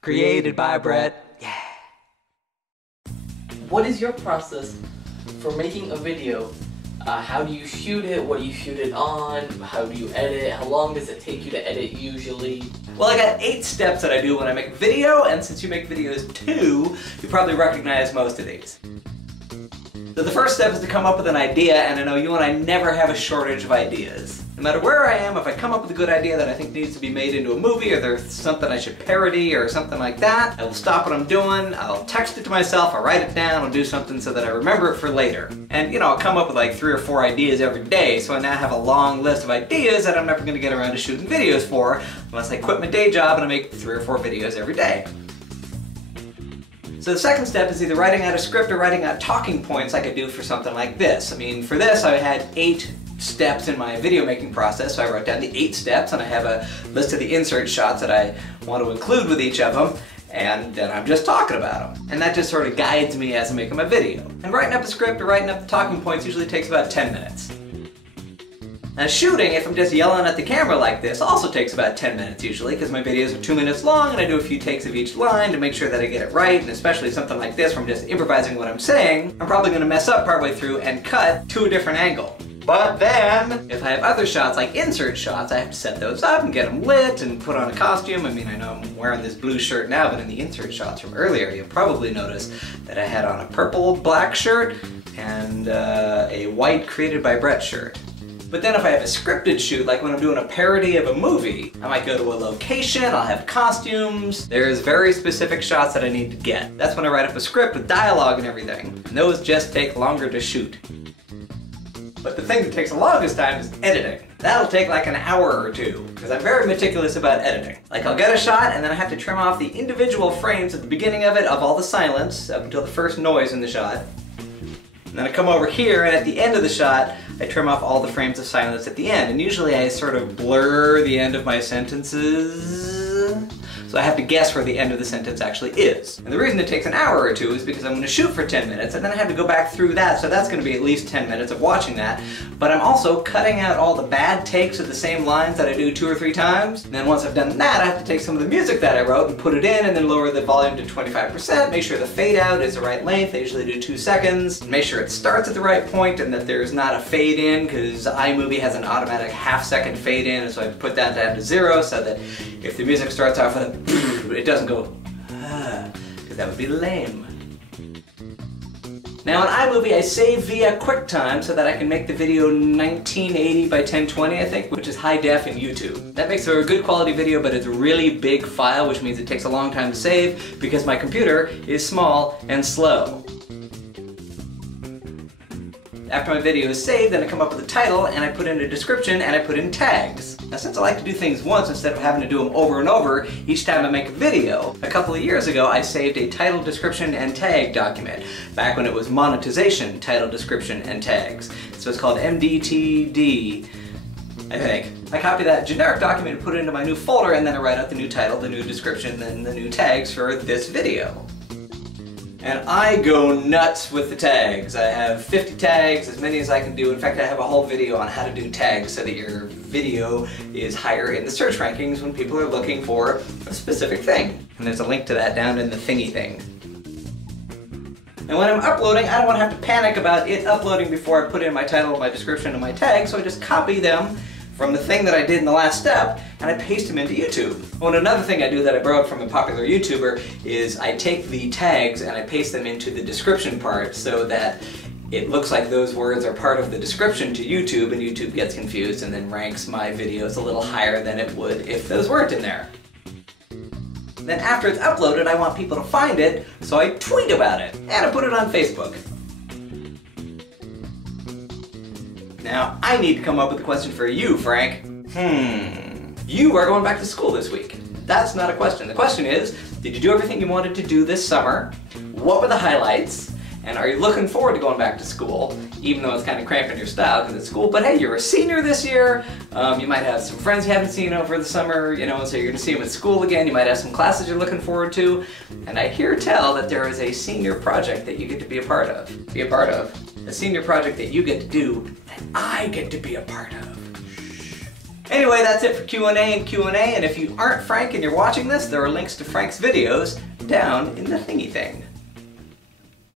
Created by Brett. Yeah. What is your process for making a video? How do you shoot it? What do you shoot it on? How do you edit? How long does it take you to edit usually? Well, I got 8 steps that I do when I make a video, and since you make videos too, you probably recognize most of these. So the first step is to come up with an idea, and I know you and I never have a shortage of ideas. No matter where I am, if I come up with a good idea that I think needs to be made into a movie, or there's something I should parody or something like that, I will stop what I'm doing, I'll text it to myself, I'll write it down, I'll do something so that I remember it for later. And you know, I'll come up with like 3 or 4 ideas every day, so I now have a long list of ideas that I'm never going to get around to shooting videos for, unless I quit my day job and I make 3 or 4 videos every day. So the second step is either writing out a script or writing out talking points like I do for something like this. I mean, for this I had 8 steps in my video making process, so I wrote down the 8 steps and I have a list of the insert shots that I want to include with each of them, and then I'm just talking about them. And that just sort of guides me as I'm making my video. And writing up a script or writing up the talking points usually takes about 10 minutes. Now shooting, if I'm just yelling at the camera like this, also takes about 10 minutes usually, because my videos are 2 minutes long and I do a few takes of each line to make sure that I get it right, and especially something like this where I'm just improvising what I'm saying, I'm probably going to mess up partway through and cut to a different angle. But then, if I have other shots like insert shots, I have to set those up and get them lit and put on a costume. I mean, I know I'm wearing this blue shirt now, but in the insert shots from earlier, you'll probably notice that I had on a purple black shirt and a white Created by Brett shirt. But then if I have a scripted shoot, like when I'm doing a parody of a movie, I might go to a location, I'll have costumes. There's very specific shots that I need to get. That's when I write up a script with dialogue and everything. And those just take longer to shoot. But the thing that takes the longest time is editing. That'll take like an hour or 2, because I'm very meticulous about editing. Like I'll get a shot and then I have to trim off the individual frames at the beginning of it of all the silence up until the first noise in the shot. And then I come over here and at the end of the shot, I trim off all the frames of silence at the end. And usually I sort of blur the end of my sentences. So I have to guess where the end of the sentence actually is. And the reason it takes an hour or 2 is because I'm going to shoot for 10 minutes and then I have to go back through that, so that's going to be at least 10 minutes of watching that. But I'm also cutting out all the bad takes of the same lines that I do 2 or 3 times. And then once I've done that, I have to take some of the music that I wrote and put it in and then lower the volume to 25%, make sure the fade out is the right length, I usually do 2 seconds, make sure it starts at the right point and that there's not a fade in, because iMovie has an automatic half-second fade in, and so I put that down to 0 so that if the music starts off with a it doesn't go because that would be lame. Now in iMovie I save via QuickTime so that I can make the video 1980 by 1020 I think, which is high def in YouTube. That makes for a good quality video, but it's a really big file, which means it takes a long time to save because my computer is small and slow. After my video is saved, then I come up with a title and I put in a description and I put in tags. Now since I like to do things once instead of having to do them over and over each time I make a video, a couple of years ago I saved a title, description, and tag document. Back when it was monetization, title, description, and tags. So it's called MDTD, I think. I copy that generic document and put it into my new folder, and then I write out the new title, the new description, and the new tags for this video. And I go nuts with the tags. I have 50 tags, as many as I can do. In fact, I have a whole video on how to do tags so that your video is higher in the search rankings when people are looking for a specific thing. And there's a link to that down in the thingy thing. And when I'm uploading, I don't want to have to panic about it uploading before I put in my title, my description, and my tags, so I just copy them from the thing that I did in the last step, and I paste them into YouTube. Oh, and another thing I do that I borrowed from a popular YouTuber is I take the tags and I paste them into the description part so that it looks like those words are part of the description to YouTube, and YouTube gets confused and then ranks my videos a little higher than it would if those weren't in there. Then after it's uploaded, I want people to find it, so I tweet about it, and I put it on Facebook. Now, I need to come up with a question for you, Frank. You are going back to school this week. That's not a question. The question is, did you do everything you wanted to do this summer? What were the highlights? And are you looking forward to going back to school, even though it's kind of cramping your style because it's school? But hey, you're a senior this year. You might have some friends you haven't seen over the summer, you know, so you're going to see them at school again. You might have some classes you're looking forward to. And I hear tell that there is a senior project that you get to be a part of. A senior project that you get to do, that I get to be a part of. Anyway, that's it for Q&A and Q&A, and if you aren't Frank and you're watching this, there are links to Frank's videos down in the thingy thing.